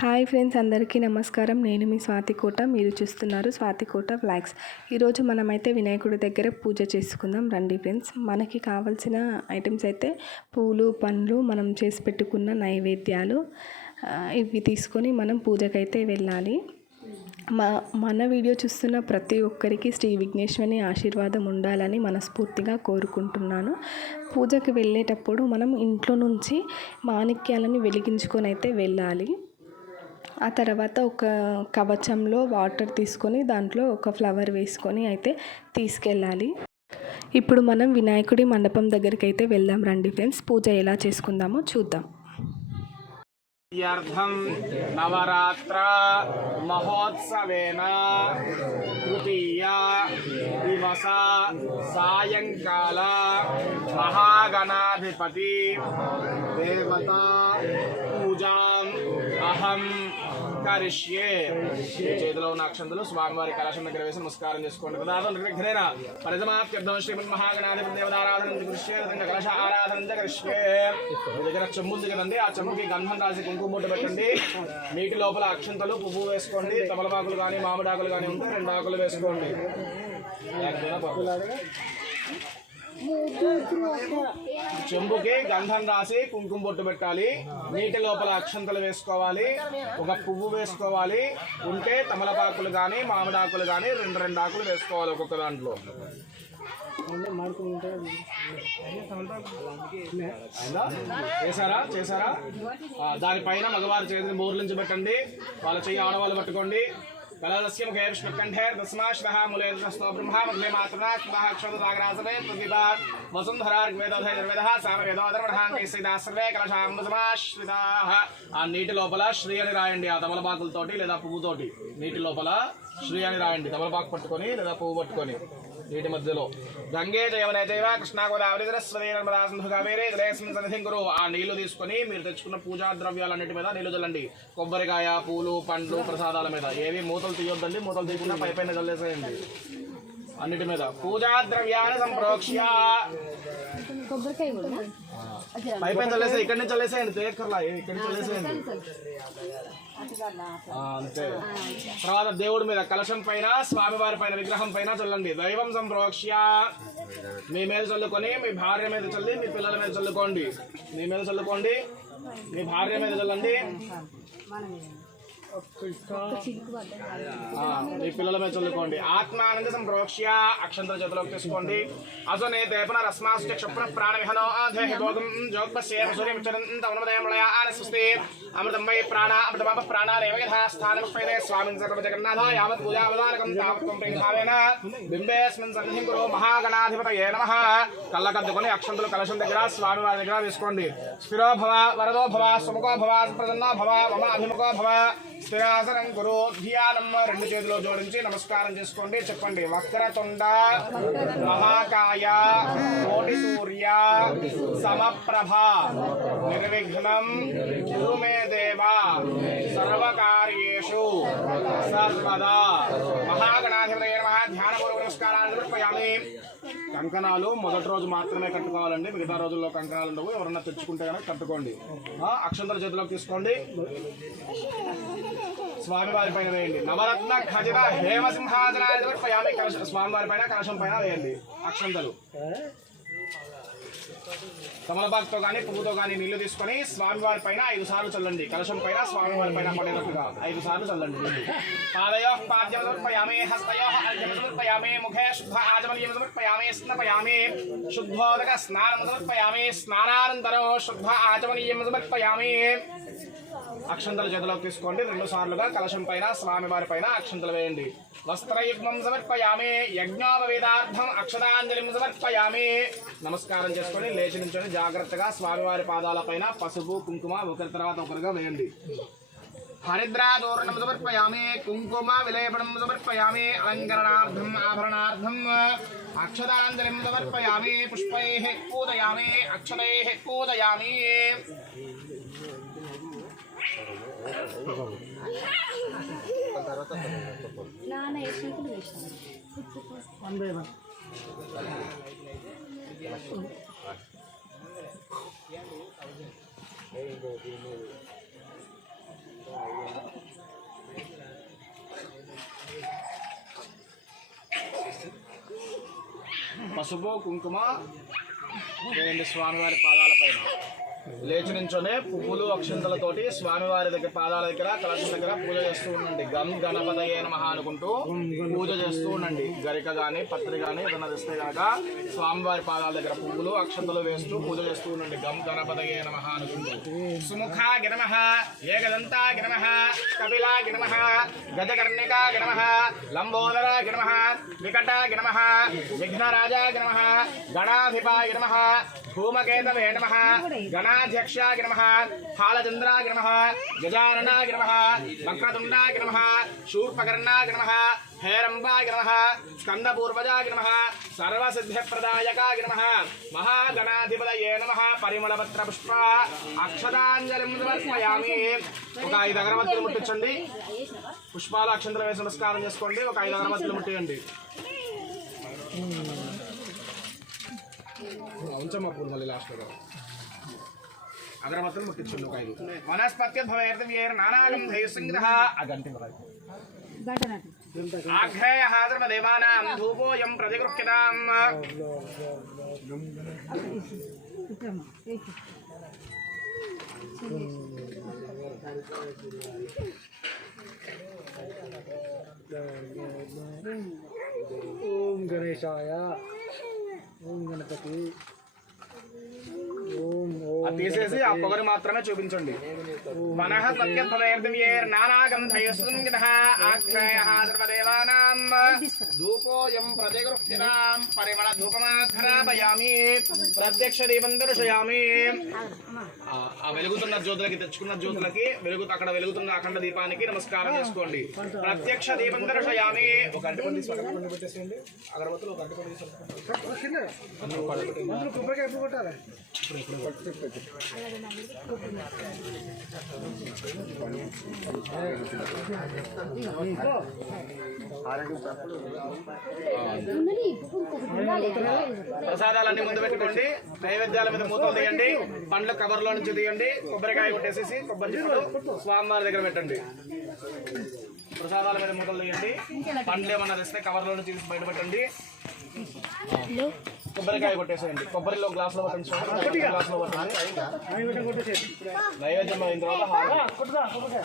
Hi friends అందరికీ నమస్కారం. నేను మీ స్వాతికోట మీరు చూస్తున్నారు స్వాతికోట ఫ్లాగ్స్ ఈరోజు మనమైతే వినాయకుడి దగ్గర పూజ చేసుకుందాం. రండి ఫ్రెండ్స్. మనకి కావాల్సిన ఐటమ్స్ అయితే పూలు పండ్లు మనం చేసి పెట్టుకున్న నైవేద్యాలు ఇవి తీసుకొని మనం పూజకైతే వెళ్ళాలి. మా మన వీడియో చూస్తున్న ప్రతి ఒక్కరికి శ్రీ విఘ్నేశ్వరి ఆశీర్వాదం ఉండాలని మనస్ఫూర్తిగా కోరుకుంటున్నాను. పూజకి వెళ్ళేటప్పుడు మనం ఇంట్లో నుంచి మాణిక్యాలను వెలిగించుకొని అయితే వెళ్ళాలి. ఆ తర్వాత ఒక కవచంలో వాటర్ తీసుకొని దాంట్లో ఒక ఫ్లవర్ వేసుకొని అయితే తీసుకెళ్ళాలి. ఇప్పుడు మనం వినాయకుడి మండపం దగ్గరికి అయితే వెళ్దాం రండి ఫ్రెండ్స్. పూజ ఎలా చేసుకుందామో చూద్దాం. అర్థం నవరాత్ర మహోత్సవేన తృతీయ దివస సాయంకాల మహాగణాధిపతి దేవత పూజా అహం కరిష్యే. చేతిలో ఉన్న అక్షంతలు స్వామివారి కలశం దగ్గర వేసి నమస్కారం చేసుకోండి. పదార్థం నిర్విఘ్నేన శ్రీమన్ మహాగణాధిపతి దేవతారాధన కృష్యే కలశ ఆరాధన కరిష్యే మీ దగ్గర చెంబు ఉంది కదండి ఆ చెంబుకి గంధం రాసి కుంకుమ బొట్టు పెట్టండి. నీటి లోపల అక్షంతలు పువ్వు వేసుకోండి. తమలపాకులు కానీ మామిడాకులు కానీ ఉంటే రెండు ఆకులు వేసుకోండి. చెంబుకి గంధం రాసి కుంకుమ బొట్టు పెట్టాలి. నీటి లోపల అక్షంతలు వేసుకోవాలి. ఒక పువ్వు వేసుకోవాలి. ఉంటే తమలపాకులు కానీ మామిడాకులు కానీ రెండు రెండు ఆకులు వేసుకోవాలి ఒక్కొక్క దాంట్లో. చేసారా చేశారా? చేశారా? దానిపైన మగవారి చేతిని బోర్లించి పెట్టండి. వాళ్ళ చెయ్యి ఆడవాళ్ళు పట్టుకోండి. కలదస్య ముఖే విష్ణుకంఠేర్ దస్మాశ్వః ములేంద్రస్తో బ్రహ్మ మురళి మాతృనా స్మః క్షోదరాగ్రాసనే ప్రతిభా వసుంధరార్గ్వేదోధై నిర్వేదః సామవేదోధర్వణాంకైసైదా సర్వే కలశాంబుసమాశ్రితాః ఆ నీటి లోపల శ్రీ అని రాయండి ఆ తమలపాకులతోటి లేదా పువ్వుతోటి నీటి లోపల శ్రీ అని రాయండి తమలపాకు పట్టుకొని లేదా పువ్వు పట్టుకొని. వీటి మధ్యలో. గంగే జయమనే దేవ కృష్ణా గోదావరి సరస్వతి నర్మదా సింధు కావేరి సన్నిధిం గురు ఆ నీళ్ళు తీసుకొని మీరు తెచ్చుకున్న పూజా ద్రవ్యాలన్నిటి మీద నీళ్ళు చల్లండి. కొబ్బరికాయ పూలు పండ్లు ప్రసాదాల మీద. ఏవి మూతలు తీయొద్దండి మూతలు తీయకుండా పై పైన చల్లేసేయండి. అన్నిటి మీద. పూజా ద్రవ్యాన్ని సంప్రోక్ష్య. కొబ్బరికాయ కూడా పై పైన చల్లేసే ఇక్కడి నుంచి చల్లేసేయండి తేక్కర్లా ఇక్కడి నుంచి చల్లేసేయండి. అంతే. తర్వాత దేవుడి మీద కలశం పైన స్వామివారి పైన విగ్రహం పైన చల్లండి. దైవం సంప్రోక్ష్య. మీ మీద చల్లుకొని మీ భార్య మీద చల్లి మీ పిల్లల మీద చల్లుకోండి. మీ మీద చల్లుకోండి మీ భార్య మీద చల్లండి. మీ పిల్లల మీద చదువుకోండి ఆత్మానంద సంప్రోక్ష్య అక్షంతల చేతిలోకి తీసుకోండి. అసనే దేపన రస్మాశ్చ క్షప్ర ప్రాణ విహనో దేహ భోగం జోగ్పస్య సూర్యం చరంత వనమదయం స్వస్తి అమృతం వై ప్రాణ అమృతమాప ప్రాణాలేవ యథా స్థానం పైదే స్వామిన్ సర్వ జగన్నాథ యావత్ పూజావదానకం తావత్వం త్వం ప్రేమభావేన బింబేస్మిన్ సన్నిధిం గురు మహాగణాధిపతయే నమః. కళ్ళకద్దుకొని అక్షంతులు కలశం దగ్గర స్వామి వారి దగ్గర తీసుకోండి. స్థిరో భవ వరదో భవ సుముఖో భవ ప్రసన్నో భవ మమ అభిముఖో భవ. స్థిరాసనం గురు. ధ్యానం రెండు చేతిలో జోడించి నమస్కారం చేసుకోండి. చెప్పండి. వక్రతుండ మహాకాయ కోటి సూర్య సమప్రభ నిర్విఘ్నం కురు దేవ సర్వకార్యేషు సర్వదా. మహాగణాధిపతయ నమః. ధ్యానపూర్వక నమస్కారం. కంకణాలు మొదటి రోజు మాత్రమే కట్టుకోవాలండి. మిగతా రోజుల్లో కంకణాలు ఉండవు. ఎవరన్నా తెచ్చుకుంటే కనుక కట్టుకోండి. అక్షంతర అక్షంతల చేతిలోకి తీసుకోండి. స్వామివారి పైన వేయండి. నవరత్న ఖజిత హేమ స్వామివారి పైన కలశం పైన వేయండి. అక్షంతలు. కమలపాకుతో కానీ పువ్వుతో కానీ నీళ్ళు తీసుకొని స్వామివారి పైన ఐదు సార్లు చల్లండి. కలశం పైన స్వామివారి పైన పడేటట్టుగా ఐదు సార్లు చల్లండి. పాదయో పాద్యం సమర్పయామి హస్తయో అర్ఘ్యం సమర్పయామి ముఖే శుద్ధ ఆచమనీయం సమర్పయామి స్నపయామే శుద్ధోదక స్నానం సమర్పయామి స్నానానంతరం శుద్ధ ఆచమనీయం సమర్పయామి అక్షంతల చేతిలోకి తీసుకోండి. రెండు సార్లుగా కలశం పైన స్వామివారి పైన అక్షంతలు వేయండి. వస్త్రయుగ్మం సమర్పయామి. యజ్ఞోపవేదార్థం అక్షతాంజలిం సమర్పయామి. నమస్కారం చేసుకొని లేచి నుంచొని జాగ్రత్తగా స్వామివారి పాదాల పైన పసుపు కుంకుమ ఒకరి తర్వాత ఒకరిగా వేయండి. హరిద్రాదోరణం సమర్పయామి. కుంకుమ విలేపణం సమర్పయామి. అలంకరణార్థం ఆభరణార్థం అక్షదాంజలిం సమర్పయామి. పుష్పై పూజయామి. అక్షతై పూజయామి. Masuk kung kuma. Ngayon, this one, wala pa lalapay. లేచి నించొని పువ్వులు అక్షంతలతోటి స్వామివారి దగ్గర పాదాల దగ్గర కలశం దగ్గర పూజ చేస్తూ ఉండండి. గం గణపతయే నమః అనుకుంటూ పూజ చేస్తూ ఉండండి. గరిక గాని పత్రి గాని ఏదైనా తెస్తే కనుక స్వామివారి పాదాల దగ్గర పువ్వులు అక్షంతలు వేస్తూ పూజ చేస్తూ ఉండండి. గం గణపతయే నమః అనుకుంటూ. సుముఖ గిరమ ఏగదంతా గిరమ కపిల గిరమ గజకర్ణిక గిరమ లంబోదర గిరమ వికట గిరమ విఘ్నరాజా గిరమ గణాధిపా గిరమ భూమకేతవే గణ గణాధ్యక్షాయ నమ హాలచంద్రాయ నమ గజాననాయ నమ వక్రతుండాయ నమ శూర్పకర్ణాయ నమ హేరంబాయ నమ స్కందపూర్వజాయ నమ సర్వసిద్ధిప్రదాయకాయ నమ మహాగణాధిపతయే నమ పరిమళపత్ర పుష్ప అక్షతాంజలిం సమర్పయామి. ఒక ఐదు అగరబత్తులు ముట్టించండి. పుష్పాలు అక్షంతలు వేసి నమస్కారం చేసుకోండి. ఒక ఐదు అగరబత్తులు ముట్టియండి. ఉంచమ్మా పూలు మళ్ళీ లాస్ట్లో. అగరబత్తులు ముట్టించండి ఒక ఐదు వనస్పత్యద్భవేర్దవ్యేర్ నానాగం ధైర్సంగ్రహ అగంటి ఆఘ్రేయ ధర్మదేవానాం ధూపోయం ప్రతిగృహ్యతాం ఓం గణేశాయ ఓం గణపతి ఓం ఓం అది తీసేసి ఆ పొగరు మాత్రమే చూపించండి. మనః సత్యద్భవేర్దవ్యేర్ నానాగం ధైర్సంగ్రహ ఆఘ్రేయ ధర్మదేవానాం ధూపోయం ప్రతిగృహ్యతాం పరిమళ ధూపమాఘ్రాపయామి ప్రత్యక్ష దీపం దర్శయామి ఆ ఆ వెలుగుతున్న జ్యోతులకి తెచ్చుకున్న జ్యోతులకి వెలుగు అక్కడ వెలుగుతున్న అఖండ దీపానికి నమస్కారం చేసుకోండి. ప్రత్యక్ష దీపం దర్శయామి. ఒక పెట్టేసేయండి. అగరబత్తులు ఒక కొబ్బరికాయ ఎప్పుడు కొట్టాలి? ఉండాలి ప్రసాదాలన్నీ ముందు పెట్టుకోండి. నైవేద్యాల మీద మూతలు తీయండి. పండ్ల కవర్లో నుంచి తీయండి. కొబ్బరికాయ కొట్టేసేసి కొబ్బరి చెట్టు స్వామివారి దగ్గర పెట్టండి. ప్రసాదాల మీద మూతలు తీయండి. పండ్లు ఏమన్నా తెస్తే కవర్లో నుంచి తీసి బయట పెట్టండి. కొబ్బరికాయ కొట్టేసేయండి. కొబ్బరిలో గ్లాసులో పట్టండి. గ్లాసులో పట్టండి. నైవేద్యం అయిన తర్వాత హారతి. కొట్టుదా కొబ్బరికాయ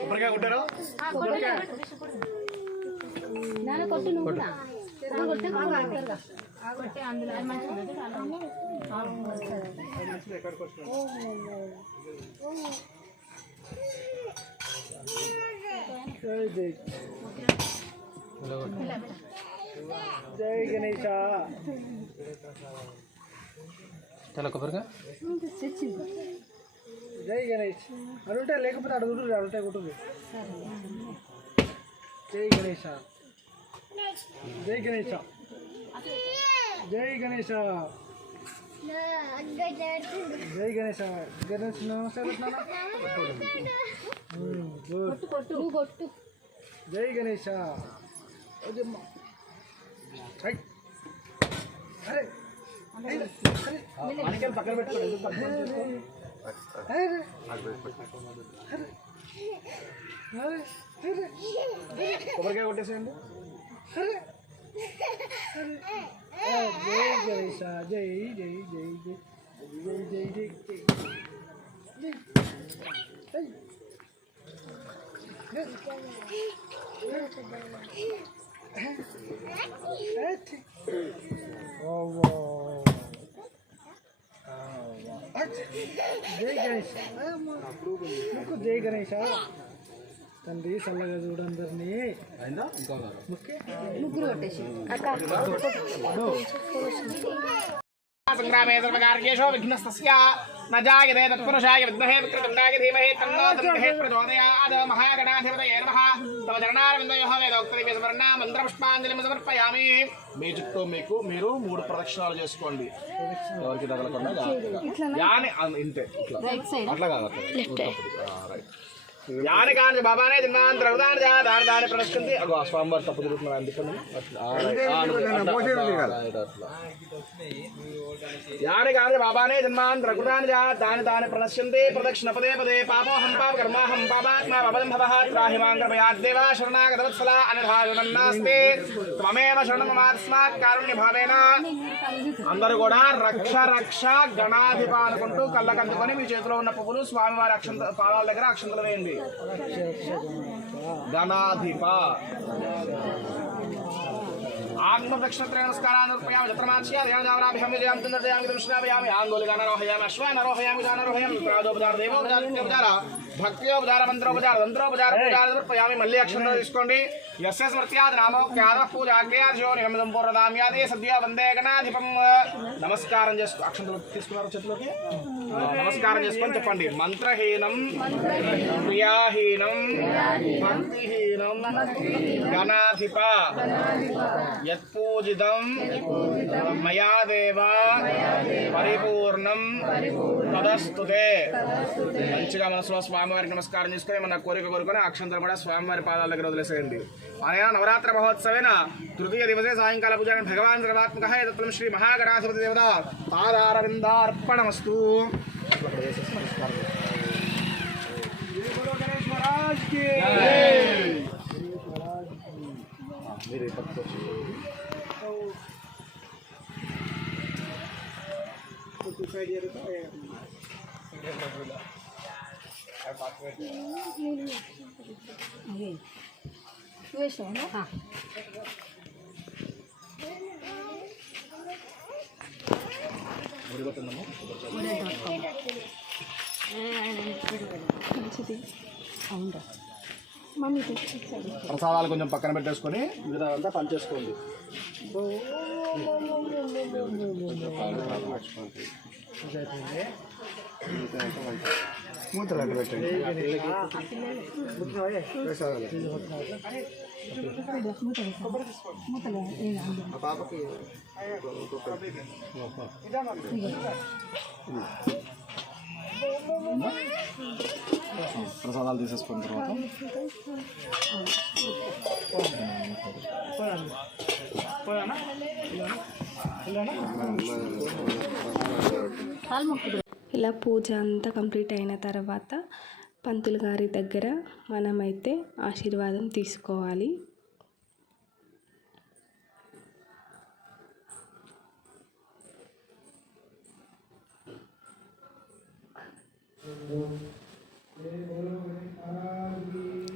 కొబ్బరికాయ కొట్టారు? నాన్న కొట్టు జై గణేష చాలా కొబ్బరిగా? జై గణేష్. అడుంటే లేకపోతే అడుగుడు అడుంటే కుటుంబం జై గణేష. జై గణేష. జై గణేష. జై గణేష. గణేష్ నమస్తే జై గణేష. అరే. పక్కన పెట్టుకోండి కొబ్బరికాయ కొట్టేసేయండి జై జై సా జై జై జై జై జై జై జై జై జై జై గణేష్. ముక్కు జై గణేష. తండ్రి చల్లగా చూడందరినీ ముగ్గురు సంగ్రామే ధర్మగారు కేశవ విఘ్నస్తస్య న జాయతే తత్పురుషాయ విద్మహే విక్రతుండాయ ధీమహి తన్నో తండ్రిః ప్రచోదయాత్ మహాగణాధిపతయే నమః తమ చరణారవిందయోః వేదోక్తదివ్య సువర్ణ మంత్రపుష్పాంజలిం సమర్పయామి మీ చుట్టూ మీకు మీరు మూడు ప్రదక్షిణాలు చేసుకోండి. ఎవరికి తగలకుండా జాగ్రత్తగా. యాని అన్- ఇంతే. ఇట్లా రైట్ సైడ్ అట్లా కాదు. రైట్ కాని బాబానే తిన్నాను ద్రవదాని దాని ప్రదర్శింది అగో స్వామివారు తప్పు తిరుగుతున్నారు అందుకని. బాబానే దాని ప్రదక్షిణ పదే పదే పాపోహం పాప కర్మాహం పాపాత్మా పవదం భవః శరణాగతవత్సల అనధాయునన్నాస్తి త్వమేవ శరణమమాస్మాత్ కారుణ్య భావేన. అందరూ కూడా రక్ష రక్ష గణాధిప అనుకుంటూ కళ్ళకందుకొని మీ చేతిలో ఉన్న పువ్వులు స్వామివారి అక్షంత పాదాల దగ్గర అక్షంతలు వేయండి. గణాధిప ఆత్మ నమస్కారాన్ని అర్పయామి చత్రమాచ్య దేవదావరాభిహం విజయాం చంద్రజయామి దృష్ణాభయామి ఆందోళనారోహయామి అశ్వానరోహయామి దానరోహయం ప్రాదోపచార దేవోపచార నిత్యోపచార భక్త్యోపచార మంత్రోపచార తంత్రోపచార మళ్ళీ అక్షంతలు తీసుకోండి యస్య స్మృత్యాద్ నామోక్యాద పూజాగ్యాదిశో నిగమ సంపూర్ణదామ్యాది సద్య వందే గణాధిపం నమస్కారం చేసుకో అక్షంతలు తీసుకున్నారు చేతిలోకి నమస్కారం చేసుకొని చెప్పండి. మంత్రహీనం క్రియాహీనం భక్తిహీనం గణాధిప యత్పూజితం మయా దేవ పరిపూర్ణం తదస్తుతే మంచిగా మనసులో స్వామివారికి నమస్కారం చేసుకొని మన కోరిక కోరుకొని అక్షంతలు కూడా స్వామివారి పాదాల దగ్గర వదిలేసేయండి. అనయా నవరాత్రి మహోత్సవేన తృతీయ దివసే సాయంకాల పూజాన్ని భగవాన్ సర్వాత్మక తత్వం శ్రీ మహాగణాధిపతి దేవత పాదారవిందార్పణమస్తు మీరు వేసావా మంచిది అవునరా మమ్మీ తెచ్చేసాడు ప్రసాదాలు కొంచెం పక్కన పెట్టేసుకొని మిగతా అంతా పనిచేసుకోండి ప్రసాదాలు తీసేసుకున్న తర్వాత ఇలా పూజ అంతా కంప్లీట్ అయిన తర్వాత పంతులు గారి దగ్గర మనమైతే ఆశీర్వాదం తీసుకోవాలి.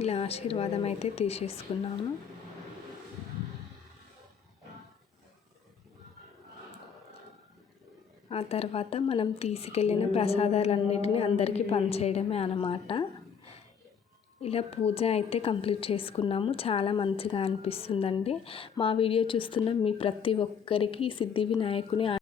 ఇలా ఆశీర్వాదం అయితే తీసేసుకున్నాము. ఆ తర్వాత మనం తీసుకెళ్ళిన ప్రసాదాలన్నిటిని అందరికీ పనిచేయడమే అన్నమాట. ఇలా పూజ అయితే కంప్లీట్ చేసుకున్నాము. చాలా మంచిగా అనిపిస్తుందండి. మా వీడియో చూస్తున్న మీ ప్రతి ఒక్కరికి సిద్ధి వినాయకుని